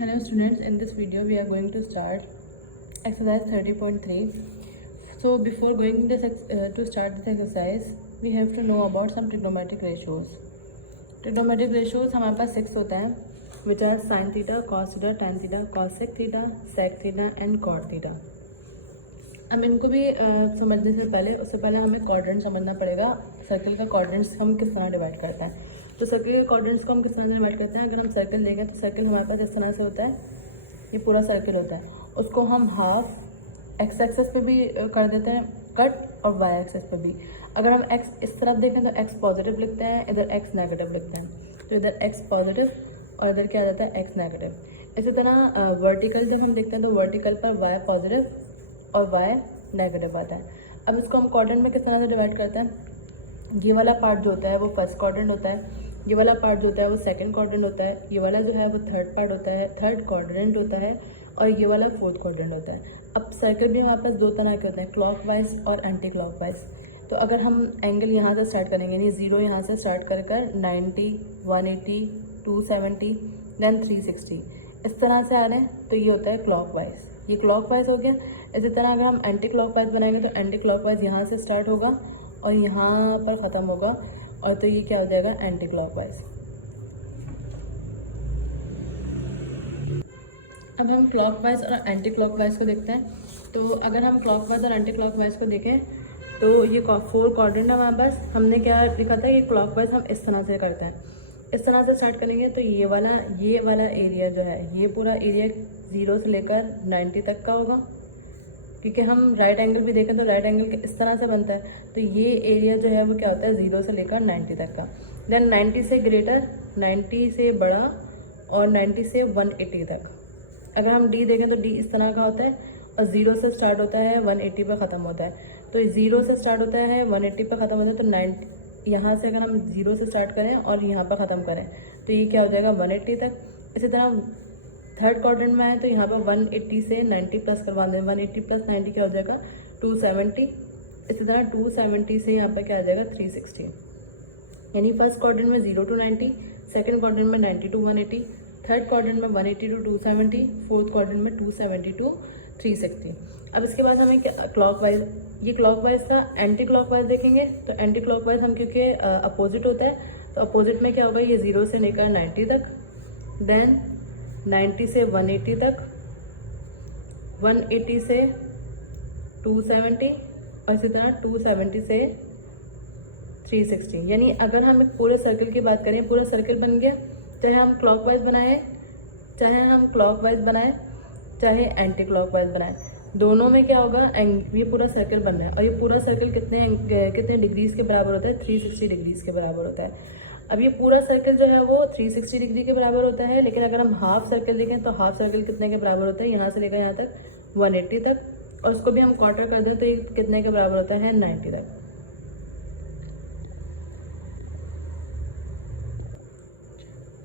Hello students, in this video we are going to start exercise 30.3. So before going this to start this exercise, we have to know about some trigonometric ratios. Trigonometric ratios हमारे पास 6 होता है, which are sin theta, cos theta, tan theta, cosec theta, sec theta and cot theta. अब इनको भी समझने से पहले उससे पहले हमें क्वाड्रेंट समझना पड़ेगा. सर्कल का क्वाड्रेंट्स हम किस तरह डिवाइड करते हैं. तो सर्कल के क्वाड्रेंट्स को हम किस तरह से डिवाइड करते हैं. अगर हम सर्कल देखें तो सर्कल हमारे पास इस तरह से होता है. ये पूरा सर्कल होता है. उसको हम हाफ एक्स एक्सेस पे भी कर देते हैं कट और वाई एक्सेस पे भी. अगर हम एक्स इस तरफ देखें तो एक्स पॉजिटिव लिखते हैं, इधर एक्स नेगेटिव लिखते हैं. तो इधर एक्स पॉजिटिव और इधर क्या आ जाता है एक्स नेगेटिव. इसी तरह वर्टिकल जब हम देखते हैं तो वर्टिकल पर वाई पॉजिटिव और वाई नेगेटिव आता है. अब इसको हम क्वाड्रेंट में किस तरह से डिवाइड करते हैं. ये वाला पार्ट जो होता है वो फर्स्ट क्वाड्रेंट होता है, ये वाला पार्ट जो होता है वो सेकंड क्वाड्रेंट होता है, ये वाला जो है वो थर्ड पार्ट होता है, थर्ड क्वाड्रेंट होता है और ये वाला फोर्थ क्वाड्रेंट होता है. अब सर्कल भी हमारे पास दो तरह के होते हैं, क्लॉकवाइज और एंटी क्लॉकवाइज. तो अगर हम एंगल यहाँ से स्टार्ट करेंगे यानी 0 यहाँ से स्टार्ट कर 90, 180, 270 देन 360 इस तरह से आ रहे हैं तो ये होता है क्लॉकवाइज. ये क्लॉकवाइज हो गया. इसी तरह अगर हम एंटी क्लॉकवाइज बनाएंगे तो एंटी क्लॉकवाइज यहाँ से स्टार्ट होगा और यहाँ पर ख़त्म होगा और तो ये क्या हो जाएगा एंटी क्लॉकवाइज. अब हम क्लॉकवाइज और एंटी क्लॉकवाइज को देखते हैं. तो अगर हम क्लॉकवाइज और एंटी क्लॉकवाइज को देखें तो ये 4 क्वाड्रेंट है हमारे पास. हमने क्या लिखा था कि क्लॉकवाइज हम इस तरह से करते हैं. इस तरह से स्टार्ट करेंगे तो ये वाला एरिया जो है ये पूरा एरिया 0 से लेकर 90 तक का होगा. क्योंकि हम राइट एंगल भी देखें तो राइट एंगल इस तरह से बनता है. तो ये एरिया जो है वो क्या होता है 0 से लेकर 90 तक का. देन 90 से ग्रेटर, 90 से बड़ा और 90 से 180 तक. अगर हम डी देखें तो डी इस तरह का होता है और 0 से स्टार्ट होता है 180 पर ख़त्म होता है. तो 0 से स्टार्ट होता है 180 पर ख़त्म होता है. तो 90 यहाँ से अगर हम 0 से स्टार्ट करें और यहाँ पर ख़त्म करें तो ये क्या हो जाएगा 180 तक. इसी तरह थर्ड क्वाड्रेंट में है तो यहाँ पर 180 से 90 प्लस करवा दें. 180 प्लस 90 क्या हो जाएगा 270. इसी तरह 270 से यहाँ पर क्या आ जाएगा 360. यानी फर्स्ट क्वाड्रेंट में 0 to 90, सेकंड क्वाड्रेंट में 90 to 180, थर्ड क्वाड्रेंट में 180 to 270, फोर्थ क्वाड्रेंट में 270 to 360. अब इसके बाद हमें क्लॉकवाइज, ये क्लॉकवाइज का एंटी क्लॉकवाइज देखेंगे. तो एंटी क्लॉकवाइज हम क्योंकि अपोजिट होता है तो अपोजिट में क्या होगा ये 0 से लेकर 90 तक, देन 90 से 180 तक, 180 से 270 और इसी तरह 270 से 360. यानी अगर हम एक पूरे सर्कल की बात करें, पूरा सर्कल बन गया. चाहे हम क्लॉकवाइज बनाएं, चाहे एंटी क्लॉकवाइज बनाएं, दोनों में क्या होगा ये पूरा सर्कल बनना है. और ये पूरा सर्कल कितने डिग्रीज के बराबर होता है 360 डिग्रीज के बराबर होता है. अब ये पूरा सर्कल जो है वो 360 डिग्री के बराबर होता है. लेकिन अगर हम हाफ सर्कल देखें तो हाफ सर्कल कितने के बराबर होता है यहाँ से लेकर यहाँ तक 180 तक. और उसको भी हम क्वार्टर कर दें तो ये कितने के बराबर होता है 90 तक.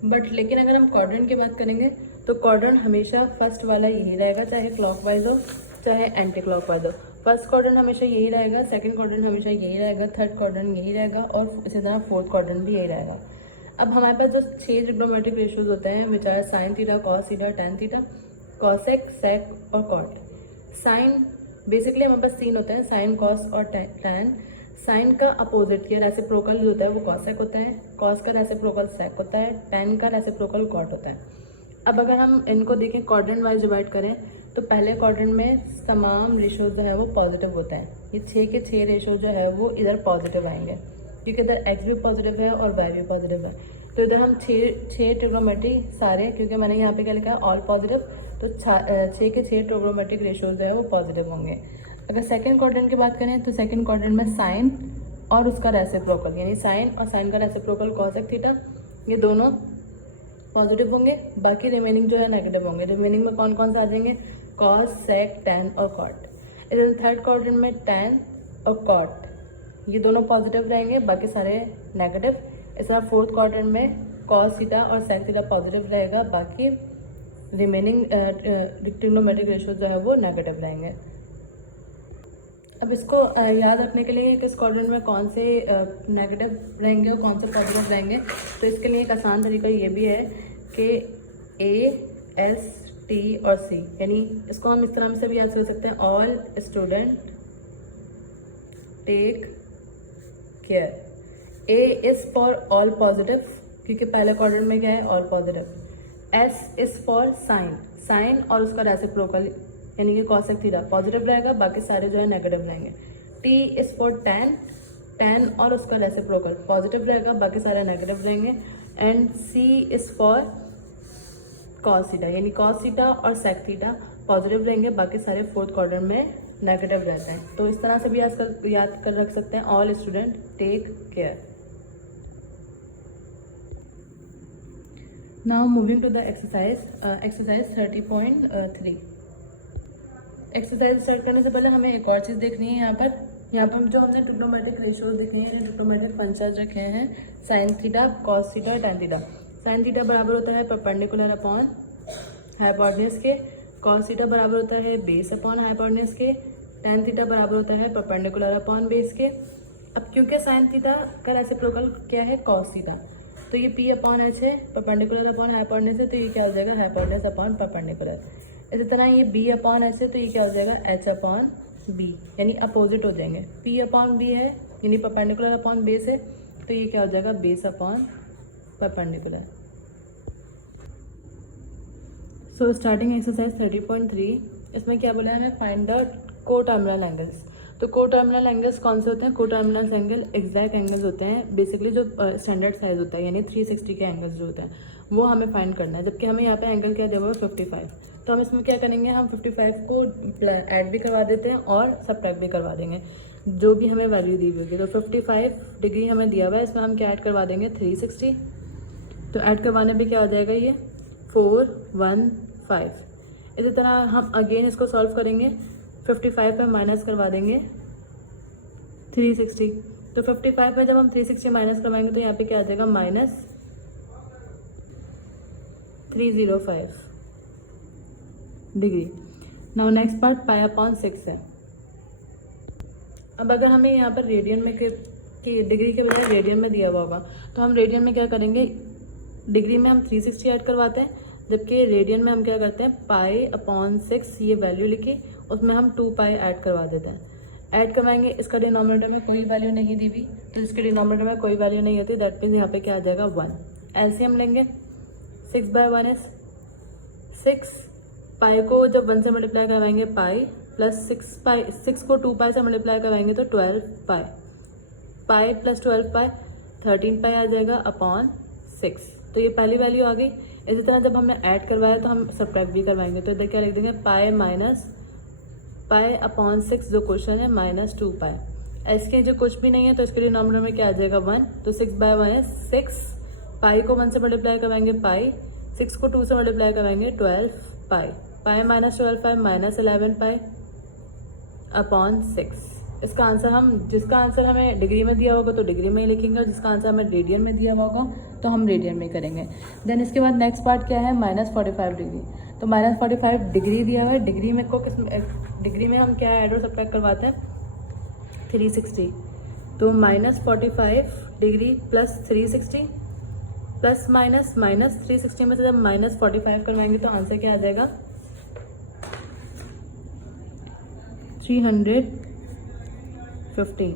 बट लेकिन अगर हम क्वाड्रेंट की बात करेंगे तो क्वाड्रेंट हमेशा फर्स्ट वाला यही रहेगा, चाहे क्लॉकवाइज हो चाहे एंटी क्लॉकवाइज हो. फर्स्ट क्वाड्रेंट हमेशा यही रहेगा, सेकंड क्वाड्रेंट हमेशा यही रहेगा, थर्ड क्वाड्रेंट यही रहेगा और इसी तरह फोर्थ क्वाड्रेंट भी यही रहेगा. अब हमारे पास जो 6 ट्रिग्नोमेट्रिक रेशियोज होते हैं which are sine theta, cos theta, tan theta, cosec, sec और कॉट. साइन बेसिकली हमारे पास 3 होते हैं, साइन, कॉस और टैन. साइन का अपोजिट या रेसिप्रोकल जो होता है वो कॉसेक होता है, कॉस का रेसिप्रोकल सेक होता है, टैन का रेसिप्रोकल कॉट होता है. अब अगर हम इनको देखें क्वाड्रेंट वाइज डिवाइड करें तो पहले क्वाड्रेंट में तमाम रेशियोज जो है वो पॉजिटिव होते हैं. ये 6 के 6 रेशियो जो है वो इधर पॉजिटिव आएंगे क्योंकि इधर एक्स भी पॉजिटिव है और वाई भी पॉजिटिव है. तो इधर हम 6 ट्रिग्नोमेट्री सारे, क्योंकि मैंने यहाँ पे क्या लिखा है ऑल पॉजिटिव, तो 6 के 6 ट्रिग्नोमेट्रिक रेशियोज जो है वो पॉजिटिव होंगे. अगर सेकंड क्वाड्रेंट की बात करें तो सेकंड क्वाड्रेंट में साइन और उसका रेसिप्रोकल यानी साइन और साइन का रेसिप्रोकल कॉसेक थीटा ये दोनों पॉजिटिव होंगे. बाकी रिमेनिंग जो है नेगेटिव होंगे. रिमेनिंग में कौन कौन से आ जाएंगे कॉस, सेक, टैन और कॉट. इधर थर्ड क्वाड्रेंट में टैन और कॉट ये दोनों पॉजिटिव रहेंगे, बाकी सारे नेगेटिव. इस तरह फोर्थ क्वाड्रेंट में कॉस थीटा और सेक थीटा पॉजिटिव रहेगा, बाकी रिमेनिंग ट्रिग्नोमेट्रिक रेशियो जो है वो नेगेटिव रहेंगे. अब इसको याद रखने के लिए कि इस क्वाड्रेंट में कौन से नेगेटिव रहेंगे और कौन से पॉजिटिव रहेंगे, तो इसके लिए एक आसान तरीका ये भी है कि ए S, T और C, यानी इसको हम इस तरह से भी याद कर सकते हैं, all student take care. A is for all positive, क्योंकि पहले क्वाड्रेंट में क्या है, all positive. S is for sine, sine और उसका रेसिप्रोकल यानी कि कॉसेक थीटा पॉजिटिव रहेगा, बाकी सारे जो है नेगेटिव रहेंगे। T is for tan, tan और उसका रेसिप्रोकल पॉजिटिव रहेगा, बाकी सारे नेगेटिव रहेंगे। And C is for cos theta, यानी कॉस थीटा और सेक थीटा पॉजिटिव रहेंगे, बाकी सारे फोर्थ क्वाड्रेंट में नेगेटिव रहते हैं। तो इस तरह से भी याद कर रख सकते हैं, all student take care. Now moving to the exercise 30.3। Exercise start करने से पहले हमें एक और चीज़ देखनी है। यहाँ पर जो हमने ट्रिग्नोमेट्रिक रेशियोज देखे हैं, ट्रिग्नोमेट्रिक फंक्शंस रखे हैं, sign theta, cos theta, tan theta. Sine theta बराबर होता है परपेंडिकुलर अपॉन हाइपोटेन्यूज के, कॉस थीटा बराबर होता है बेस अपॉन हाइपोटेन्यूज के, टैन थीटा बराबर होता है परपेंडिकुलर अपॉन बेस के। अब क्योंकि साइन थीटा का रेसिप्रोकल क्या है, कॉस थीटा, तो ये P अपॉन एच है, परपेंडिकुलर अपॉन हाइपोटेन्यूज है, तो ये क्या हो जाएगा, हाइपोटेन्यूज अपॉन परपेंडिकुलर। इसी तरह ये B अपॉन एच है, तो ये क्या हो जाएगा, H अपॉन B, यानी अपोजिट हो जाएंगे। P अपॉन B है, यानी परपेंडिकुलर अपॉन बेस है, तो ये क्या हो जाएगा, base upon perpendicular. So starting exercise 30.3, इसमें क्या बोला है हमें, फाइंड द कोटर्मिनल एंगल्स। तो कोटर्मिनल एंगल्स कौन से होते हैं, कोटर्मिनल एंगल एग्जैक्ट एंगल्स होते हैं, बेसिकली जो स्टैंडर्ड साइज होता है, यानी 360 के एंगल्स जो होते हैं वो हमें फाइंड करना है। जबकि हमें यहाँ पे एंगल क्या दिया हुआ है, 55। तो हम इसमें क्या करेंगे, हम 55 को ऐड भी करवा देते हैं और सब्ट्रैक्ट भी करवा देंगे जो भी हमें वैल्यू दी हुई होगी। तो 55 डिग्री हमें दिया हुआ है, इसमें हम क्या ऐड करवा देंगे, 360। तो ऐड करवाने पर क्या हो जाएगा, ये 415। इसी तरह हम अगेन इसको सॉल्व करेंगे, 55 पर माइनस करवा देंगे 360। तो 55 में जब हम 360 माइनस करवाएंगे तो यहाँ पे क्या आ जाएगा, minus 305 degree. Now next part पाई अपॉन 6 है। अब अगर हमें यहाँ पर रेडियन में कि डिग्री के बजाय रेडियन में दिया हुआ होगा, तो हम रेडियन में क्या करेंगे, डिग्री में हम 360 ऐड करवाते हैं, जबकि रेडियन में हम क्या करते हैं, पाई अपॉन 6 ये वैल्यू लिखी, उसमें हम 2 पाई ऐड करवा देते हैं। ऐड करवाएंगे, इसका डिनोमिनेटर में कोई वैल्यू नहीं दी हुई, तो इसके डिनोमिनेटर में कोई वैल्यू नहीं होती, दैट मीन्स यहाँ पे क्या आ जाएगा, 1। एलसीएम लेंगे, 6/1 इज 6। पाई को जब 1 से मल्टीप्लाई करवाएंगे पाई प्लस 6 पाई, 6 को 2 पाई से मल्टीप्लाई करवाएंगे तो 12 पाई, पाई प्लस 12 पाई 13 पाई आ जाएगा अपॉन 6। तो ये पहली वैल्यू आ गई। इसी तरह जब हमने ऐड करवाया तो हम सब्ट्रैक्ट भी करवाएंगे, तो इधर क्या लिख देंगे, पाई माइनस पाई अपॉन 6 जो क्वेश्चन है माइनस 2 पाई। इसके जो कुछ भी नहीं है तो इसके डिनोमिनेटर में क्या आ जाएगा, 1। तो 6/1 है 6, पाई को 1 से मल्टीप्लाई करवाएंगे पाई, 6 को 2 से मल्टीप्लाई करवाएंगे 12 pi, pi minus 12 pi minus 11 pi upon 6। इसका आंसर हम, जिसका आंसर हमें डिग्री में दिया होगा तो डिग्री में ही लिखेंगे, और जिसका आंसर हमें रेडियन में दिया हुआ होगा तो हम रेडियन में करेंगे। देन इसके बाद नेक्स्ट पार्ट क्या है, -45 डिग्री। तो -45 डिग्री दिया हुआ है, डिग्री में डिग्री में हम क्या ऐड और सब्ट्रैक्ट करवाते हैं, 360। तो -45 डिग्री प्लस 360 प्लस माइनस -360 में से जब -45 करवाएंगे तो आंसर क्या आ जाएगा, 315।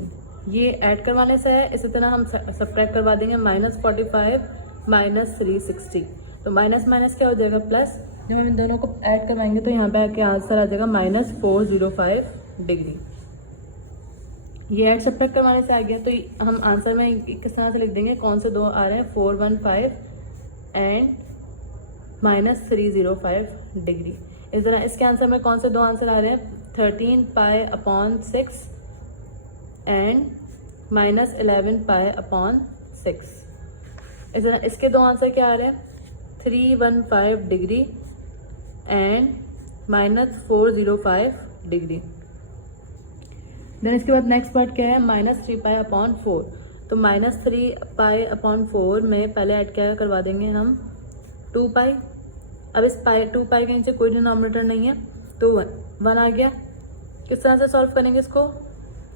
ये ऐड करवाने से है, इसी तरह हम सब्ट्रैक्ट करवा देंगे, -45 माइनस 360। तो माइनस माइनस क्या हो जाएगा, प्लस। जब हम इन दोनों को ऐड करवाएंगे तो यहाँ पे आके आंसर आ जाएगा -405 डिग्री। ये ऐड सब्ट्रैक्ट करवाने से आ गया, तो हम आंसर में किस तरह से लिख देंगे, कौन से दो आ रहे हैं, 415 एंड -305 डिग्री। इस तरह इसके आंसर में कौन से दो आंसर आ रहे हैं, 13 पाई अपॉन 6 एंड -11 पाई अपॉन 6। इस तरह इसके दो आंसर क्या आ रहे हैं, 315 डिग्री एंड -405 डिग्री। देन इसके बाद नेक्स्ट पार्ट क्या है, -3 पाई अपॉन 4। तो -3 पाई अपॉन 4 में पहले ऐड क्या करवा देंगे हम, 2 पाई। अब इस 2 पाई के नीचे कोई डिनोमिनेटर नहीं है तो 1 आ गया। किस तरह से सॉल्व करेंगे इसको,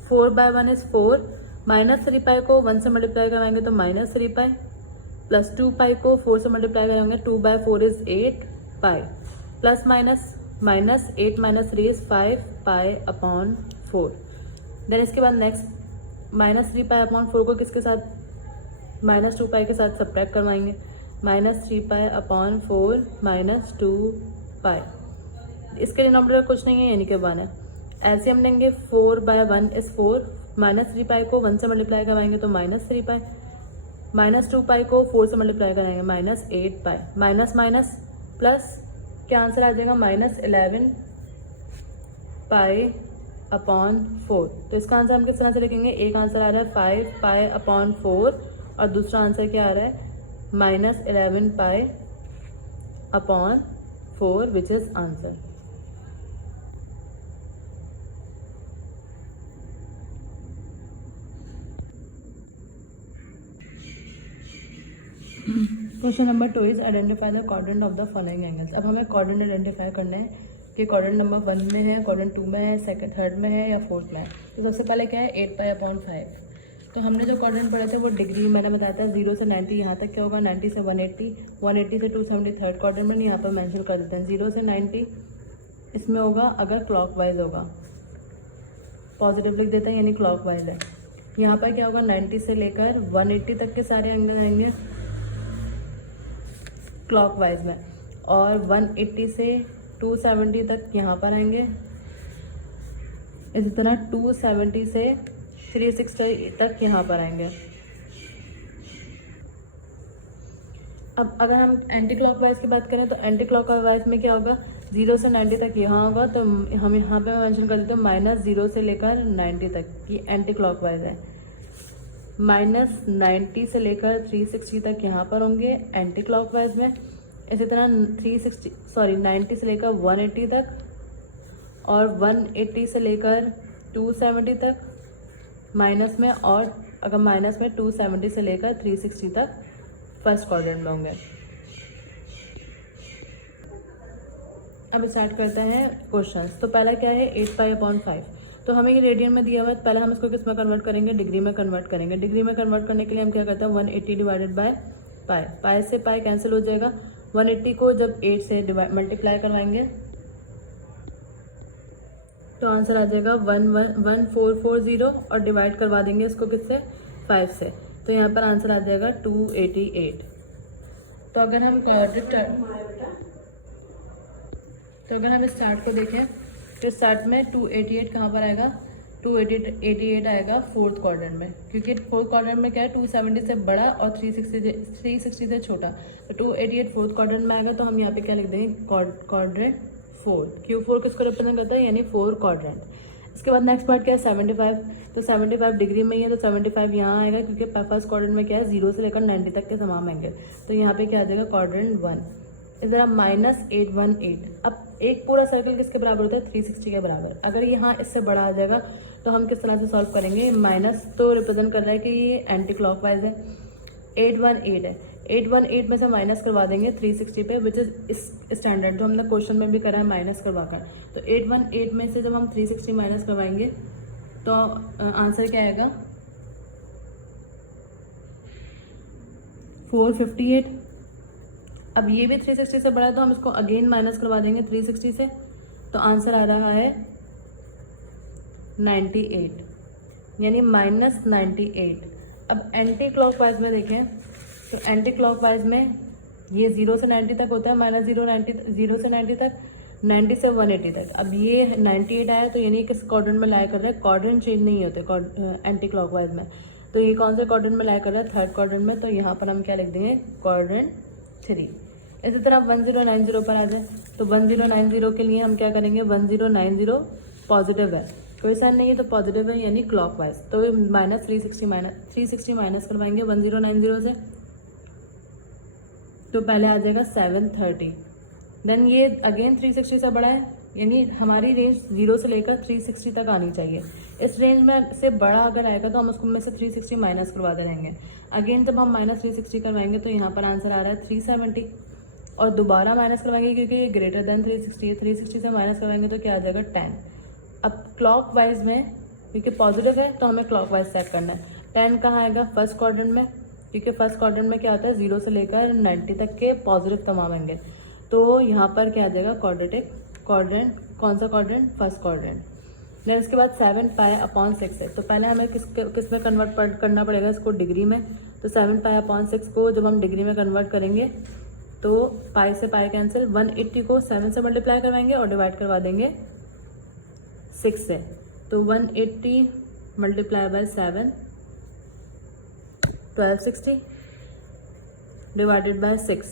4/1 इज 4, -3 पाई को 1 से मल्टीप्लाई कराएंगे तो -3 पाई, प्लस 2 पाई को 4 से मल्टीप्लाई करेंगे, 2/4 is 8, pi, plus minus minus 8 minus 3 is 5 pi upon 4। Then इसके बाद नेक्स्ट माइनस 3 पाई अपॉन 4 को किसके साथ माइनस 2 पाई के साथ सब्ट्रैक्ट करवाएंगे, माइनस 3 पाई अपॉन 4 माइनस 2 पाई। इसके डिनोमिनेटर कुछ नहीं है यानी कि 1 है। एलसीएम लेंगे 4/1 इज 4, माइनस 3 पाई को 1 से मल्टीप्लाई करवाएंगे तो माइनस 3 पाई, माइनस 2 पाई को 4 से मल्टीप्लाई कराएंगे माइनस 8 पाई, माइनस माइनस प्लस क्या आंसर आ जाएगा माइनस 11 पाई अपॉन 4। तो इसका आंसर हम किस तरह से लिखेंगे, एक आंसर आ रहा है 5 पाई अपॉन 4 और दूसरा आंसर क्या आ रहा है minus 11 pi upon 4 which is answer. Question number 2 is identify the quadrant of the following angles. अब हमें क्वाड्रेंट आइडेंटिफाई करना है कि क्वाड्रेंट नंबर 1 में है, क्वाड्रेंट 2 में है, सेकंड थर्ड में है या फोर्थ में है। तो सबसे पहले क्या है 8 पाई अपॉन 5। तो हमने जो क्वाड्रेंट पढ़ा था वो डिग्री मैंने बताया था 0 से 90 यहाँ तक क्या होगा, 90 से 180, 180 से 270 थर्ड क्वाड्रेंट में यहाँ पर मेंशन कर देते हैं। 0 से 90 इसमें होगा अगर क्लॉकवाइज होगा, पॉजिटिव लिख देते हैं यानी क्लॉकवाइज है। यहाँ पर क्या होगा 90 से लेकर 180 तक के सारे एंगल आएंगे क्लॉकवाइज में, और 180 से 270 तक यहाँ पर आएंगे। इसी तरह 270 से 360 तक यहाँ पर आएंगे। अब अगर हम एंटी क्लॉकवाइज की बात करें तो एंटी क्लॉकवाइज में क्या होगा 0 से 90 तक यहाँ होगा, तो हम यहाँ पे मेंशन कर देते हैं माइनस 0 से लेकर 90 तक की एंटी क्लॉकवाइज है। माइनस 90 से लेकर 360 तक यहाँ पर होंगे एंटी क्लॉकवाइज में। इसी तरह 90 से लेकर 180 तक और 180 से लेकर 270 तक माइनस में, और अगर माइनस में 270 से लेकर 360 तक फर्स्ट क्वाड्रेंट में होंगे। अब स्टार्ट करते हैं क्वेश्चंस। तो पहला क्या है 8 पाई अपॉन 5। तो हमें ये रेडियन में दिया हुआ है, पहले हम इसको किस में कन्वर्ट करेंगे, डिग्री में कन्वर्ट करेंगे। डिग्री में कन्वर्ट करने के लिए हम क्या करते हैं 180 डिवाइडेड बाय पाई, पाई से पाई कैंसिल हो जाएगा। 180 को जब 8 से मल्टीप्लाई करवाएंगे तो आंसर आ जाएगा 1440 और डिवाइड करवा देंगे इसको किससे 5 से, तो यहाँ पर आंसर आ जाएगा 288। तो अगर हम स्टार्ट को देखें तो स्टार्ट में 288 कहाँ पर आएगा, 288 आएगा फोर्थ क्वाड्रेंट में, क्योंकि फोर्थ क्वाड्रेंट में क्या है 270 से बड़ा और 360 से छोटा। तो 288 फोर्थ क्वाड्रेंट में आएगा, तो हम यहाँ पे क्या लिख देंगे क्वाड्रेंट 4। Q4 किसको रिप्रेजेंट करता है यानी 4 क्वाड्रेंट। इसके बाद नेक्स्ट पार्ट क्या है 75। तो 75 डिग्री में ही है, तो 75 यहाँ आएगा क्योंकि फर्स्ट क्वाड्रेंट में क्या है 0 से लेकर 90 तक के तमाम आएंगे। तो यहाँ पे क्या आ जाएगा क्वाड्रेंट 1। इधर आप -818। अब एक पूरा सर्कल किसके बराबर होता है 360 के बराबर। अगर यहाँ इससे बड़ा आ जाएगा तो हम किस तरह से सॉल्व करेंगे, माइनस तो रिप्रेजेंट कर रहा है कि ये एंटी क्लॉकवाइज है। 818 है, 818 में से माइनस करवा देंगे 360 पे, विच इज स्टैंडर्ड जो हमने क्वेश्चन में भी करा है माइनस करवा कर। तो 818 में से जब हम 360 माइनस करवाएंगे तो आंसर क्या आएगा 458। अब ये भी 360 से बड़ा है तो हम इसको अगेन माइनस करवा देंगे 360 से, तो आंसर आ रहा है 98 यानी -98। अब एंटी क्लॉकवाइज में देखें तो एंटी क्लॉकवाइज में ये 0 से 90 तक होता है, -0 से 90 तक, 90 से 180 तक। अब ये 98 आया तो यानी किस क्वाड्रेंट में लाई कर रहा है, क्वाड्रेंट चेंज नहीं होते एंटी क्लॉकवाइज में। तो ये कौन से क्वाड्रेंट में लाई कर रहा है, थर्ड क्वाड्रेंट में। तो यहाँ पर हम क्या लिख देंगे क्वाड्रेंट 3। इसी तरह 1090 पर आ जाए तो 1090 के लिए हम क्या करेंगे, 1090 पॉजिटिव है, कोई साइन नहीं है तो पॉजिटिव है यानी क्लॉकवाइज। तो -360 माइनस करवाएंगे 1090 से, तो पहले आ जाएगा 730। देन ये अगेन 360 से बड़ा है यानी हमारी रेंज 0 से लेकर 360 तक आनी चाहिए। इस रेंज में से बड़ा अगर आएगा तो हम उसको में से 360 माइनस करवा दे रहेंगे। अगेन जब हम -360 करवाएंगे तो यहाँ पर आंसर आ रहा है 370 और दोबारा माइनस करवाएंगे क्योंकि ये ग्रेटर देन 360 है। 360 से माइनस करवाएंगे तो क्या आ जाएगा 10। अब क्लॉकवाइज में क्योंकि पॉजिटिव है तो हमें क्लॉकवाइज चेक करना है। 10 कहाँ आएगा फर्स्ट क्वाड्रेंट में, क्योंकि फर्स्ट क्वाड्रेंट में क्या होता है 0 से लेकर 90 तक के पॉजिटिव तमाम आएंगे। तो यहाँ पर क्या आ जाएगा क्वाड्रेंट, कौन सा क्वाड्रेंट, फर्स्ट क्वाड्रेंट। देन उसके बाद 7 पाई अपॉन 6 है, तो पहले हमें किस में कन्वर्ट करना पड़ेगा इसको, डिग्री में। तो 7 पाई अपॉन 6 को जब हम डिग्री में कन्वर्ट करेंगे तो पाई से पाई कैंसिल, 180 को 7 से मल्टीप्लाई करवाएंगे और डिवाइड करवा देंगे 6 से। तो 180 मल्टीप्लाई बाय 7 1260 डिवाइडेड बाय 6।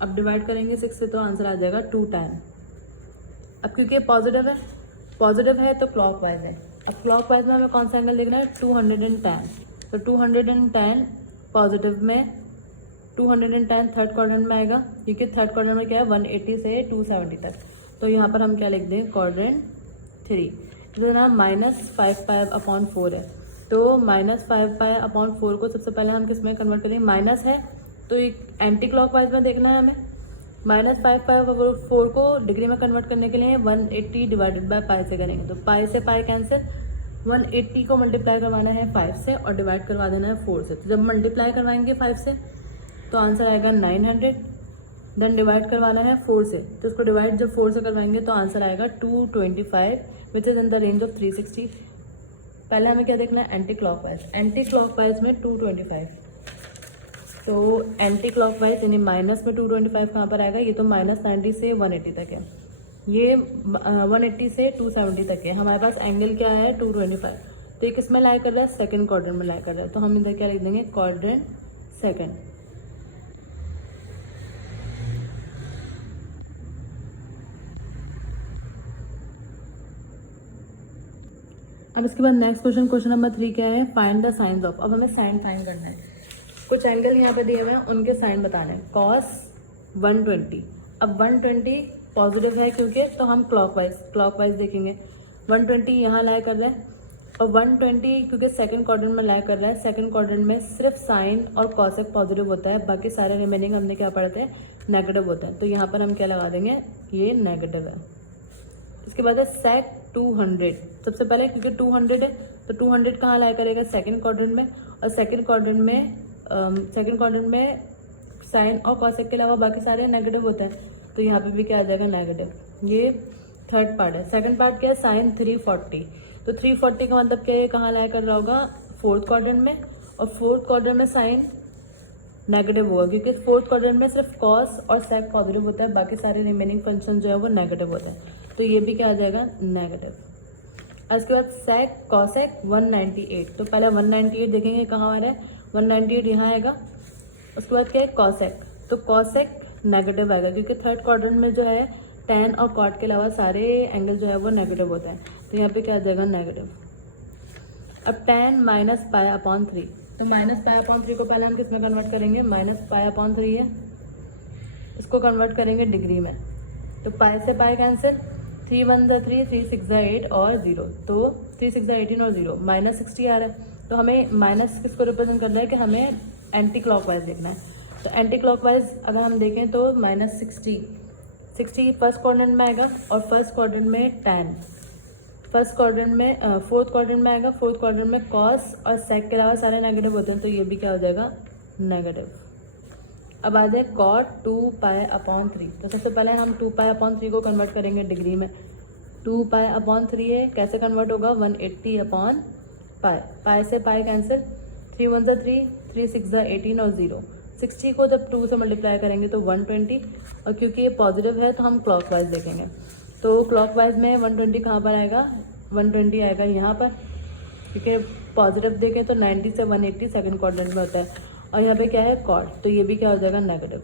अब डिवाइड करेंगे 6 से तो आंसर आ जाएगा 2 10। अब क्योंकि ये पॉजिटिव है तो क्लॉकवाइज है। अब क्लॉकवाइज में हमें कौन सा एंगल देखना है, 210। तो 210 पॉजिटिव में, 210 थर्ड क्वाड्रेंट में आएगा, क्योंकि थर्ड क्वाड्रेंट में क्या है 180 से 270 तक। तो यहाँ पर हम क्या लिख दें, क्वाड्रेंट 3। इधर ना -5 पाई अपॉन 4 है, तो -5 पाई अपॉन 4 को सबसे पहले हम किस में कन्वर्ट करेंगे, माइनस है तो एक एंटी क्लॉकवाइज में देखना है हमें। -5 पाई 4 को डिग्री में कन्वर्ट करने के लिए 180 डिवाइडेड बाय पाई से करेंगे, तो पाई से पाई कैंसिल, 180 को मल्टीप्लाई करवाना है 5 से और डिवाइड करवा देना है 4 से। तो जब मल्टीप्लाई करवाएंगे 5 से तो आंसर आएगा 900। देन डिवाइड करवाना है 4 से, तो उसको डिवाइड जब 4 से करवाएंगे तो आंसर आएगा 225 which is in the range of 360। पहले हमें क्या देखना है, एंटी क्लॉकवाइज में 225। तो एंटी क्लॉकवाइज यानी माइनस में 225 कहाँ पर आएगा, ये तो -90 से 180 तक है, ये 180 से 270 तक है। हमारे पास एंगल क्या है 225, तो ये किस में लाई कर रहा है, सेकंड क्वाड्रेंट में लाई कर रहा है। तो हम इधर क्या लिख देंगे, क्वाड्रेंट सेकंड। अब इसके बाद नेक्स्ट क्वेश्चन नंबर 3 क्या है, फाइंड द साइंस ऑफ। अब हमें साइन फाइंड करना है, कुछ एंगल यहाँ पे दिए हुए हैं उनके साइन बताने हैं। cos 120, अब 120 पॉजिटिव है क्योंकि, तो हम क्लॉकवाइज देखेंगे। 120 यहाँ लाई कर रहा है और 120 क्योंकि सेकंड क्वाड्रेंट में लाई कर रहा है। सेकंड क्वाड्रेंट में सिर्फ साइन और कॉसेक पॉजिटिव होता है, बाकी सारे रिमेनिंग हमने क्या पढ़ते हैं, नेगेटिव होता है। तो यहाँ पर हम क्या लगा देंगे, ये नेगेटिव है। इसके बाद है सेक 200, सबसे पहले क्योंकि 200 है तो 200 कहाँ लाई करेगा, सेकंड क्वाड्रेंट में। और सेकंड क्वाड्रेंट में साइन और कॉसेक के अलावा बाकी सारे नेगेटिव होते हैं, तो यहाँ पे भी क्या आ जाएगा, नेगेटिव। ये थर्ड पार्ट है। सेकंड पार्ट क्या है, साइन 340, तो 340 का मतलब क्या है, कहाँ लाई कर रहा होगा, फोर्थ क्वाड्रेंट में। और फोर्थ क्वाड्रेंट में साइन नेगेटिव होगा क्योंकि फोर्थ क्वाड्रेंट में सिर्फ कॉस और सेक पॉजिटिव होता है, बाकी सारे रिमेनिंग फंक्शन जो है वो नेगेटिव होता है, तो ये भी क्या आ जाएगा, नेगेटिव। इसके बाद सेक कॉसेक 198, तो पहले 198 देखेंगे कहाँ आ रहा है, 198 यहाँ आएगा। उसके बाद क्या है, कॉसेक, तो कॉसेक नेगेटिव आएगा क्योंकि थर्ड क्वाड्रेंट में जो है tan और cot के अलावा सारे एंगल जो है वो नेगेटिव होता है, तो यहाँ पे क्या आ जाएगा, नेगेटिव। अब tan -π/3, तो -π/3 को पहले हम किस में कन्वर्ट करेंगे, -π/3 है, इसको कन्वर्ट करेंगे डिग्री में। तो पाई से पाई कैंसिल, 3 1 3, 3 6 8 और 0, तो 3 6 18 और 0, -60 आ रहा है। तो हमें माइनस किसको रिप्रेजेंट करना है कि हमें एंटी क्लॉकवाइज देखना है। तो एंटी क्लॉकवाइज अगर हम देखें तो -60 फर्स्ट क्वाड्रेंट में आएगा और फर्स्ट क्वाड्रेंट में tan, फर्स्ट क्वाड्रेंट में फोर्थ क्वाड्रेंट में आएगा, फोर्थ क्वाड्रेंट में कॉस और सेक के अलावा सारे नेगेटिव होते हैं, तो ये भी क्या हो जाएगा, नेगेटिव। अब आ जाए cot 2π/3, तो सबसे पहले हम 2π/3 को कन्वर्ट करेंगे डिग्री में। 2π/3 है, कैसे कन्वर्ट होगा, 180/π, पाई से पाई कैंसिल, 3 1 3, 3 6 18 और 0, 60 को जब 2 से मल्टीप्लाई करेंगे तो 120, और क्योंकि ये पॉजिटिव है तो हम क्लॉकवाइज देखेंगे। तो क्लॉकवाइज में 120 कहाँ पर आएगा, 120 आएगा यहाँ पर, क्योंकि पॉजिटिव देखें तो 90 से 180 सेकंड क्वाड्रेंट में होता है, और यहाँ पे क्या है, कॉट, तो ये भी क्या हो जाएगा, नेगेटिव।